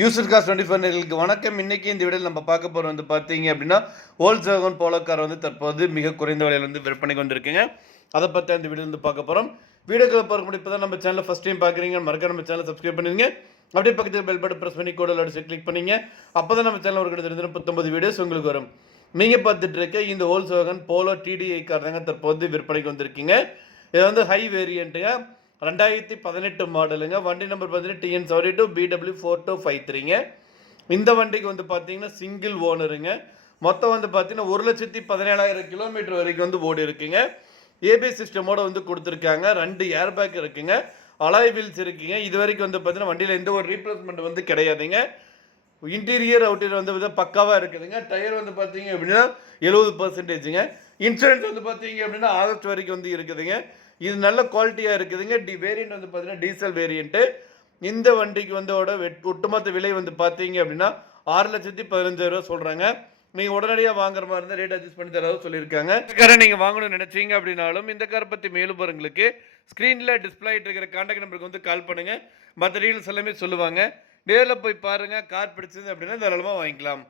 User cos 24 நேயர்களுக்கு வணக்கம். இன்னைக்கு இந்த வீடியோவில் நம்ம பார்க்க போகிறது வந்து பார்த்தீங்க அப்படின்னா வோல்க்ஸ்வாகன் போலோ கார் வந்து தற்போது மிக குறைந்த விலையில் வந்து விற்பனைக்கு வந்திருக்குங்க. அதை பற்றி அந்த வீடியோ வந்து பார்க்க போகிறோம். வீடியோக்களை பார்க்க முடியும். இப்போ தான் நம்ம சேனலை ஃபஸ்ட் டைம் பார்க்குறீங்க, மறக்காம நம்ம சேனலை சப்ஸ்கிரைப் பண்ணிடுங்க. அப்படியே பக்கத்தில் பெல் பட்டன் ப்ரெஸ் பண்ணி கூட அடிச்சு கிளிக் பண்ணிங்க. அப்போ தான் நம்ம சேனல் ஒரு கிட்ட 19 வீடியோஸ் உங்களுக்கு வரும். நீங்கள் பார்த்துட்டு இருக்க இந்த வோல்க்ஸ்வாகன் போலோ டிடிஐ கார் தாங்க தற்போது விற்பனைக்கு வந்திருக்கீங்க. இது வந்து ஹை வேரியண்ட்டுங்க, 2018 மாடலுங்க. வண்டி நம்பர் பார்த்தீங்கன்னா TN72 BW4253ங்க. இந்த வண்டிக்கு வந்து பார்த்தீங்கன்னா சிங்கிள் ஓனருங்க. மொத்தம் வந்து பார்த்தீங்கன்னா 1,17,000 கிலோமீட்டர் வரைக்கும் வந்து ஓடி இருக்குங்க. ஏபிஎஸ் சிஸ்டமோட வந்து கொடுத்துருக்காங்க. 2 ஏர் பேக் இருக்குங்க. அலாய் வீல்ஸ் இருக்குங்க. இது வரைக்கும் வந்து பார்த்தீங்கன்னா வண்டியில் எந்த ஒரு ரீப்ளேஸ்மெண்ட் வந்து கிடையாதுங்க. இன்டீரியர் அவுட்டீரியர் வந்து பக்காவாக இருக்குதுங்க. டயர் வந்து பார்த்தீங்க அப்படின்னா 70%ங்க. இன்சூரன்ஸ் வந்து பார்த்தீங்க அப்படின்னா ஆகஸ்ட் வரைக்கும் வந்து இருக்குதுங்க. இது நல்ல குவாலிட்டியாக இருக்குதுங்க. வேரியண்ட் வந்து பார்த்தீங்கன்னா டீசல் வேரியண்ட்டு. இந்த வண்டிக்கு வந்து ஒட்டுமொத்த விலை வந்து பார்த்தீங்க அப்படின்னா 6,15,000 சொல்கிறாங்க. நீங்கள் உடனடியாக வாங்குற மாதிரி இருந்தால் ரேட் அட்ஜஸ்ட் பண்ணி தரவும் சொல்லியிருக்காங்க. இந்த காரை நீங்கள் வாங்கணும்னு நினச்சிங்க அப்படின்னாலும் இந்த காரை பற்றி மேலும் பாருங்களுக்கு ஸ்க்ரீனில் டிஸ்பிளே ஆகிட்டு இருக்கிற கான்டாக்ட் நம்பருக்கு வந்து கால் பண்ணுங்கள். மற்ற டீட்டெயில்ஸ் எல்லாமே சொல்லுவாங்க. நேரில் போய் பாருங்கள். கார் பிடிச்சது அப்படின்னா தாராளமாக வாங்கிக்கலாம்.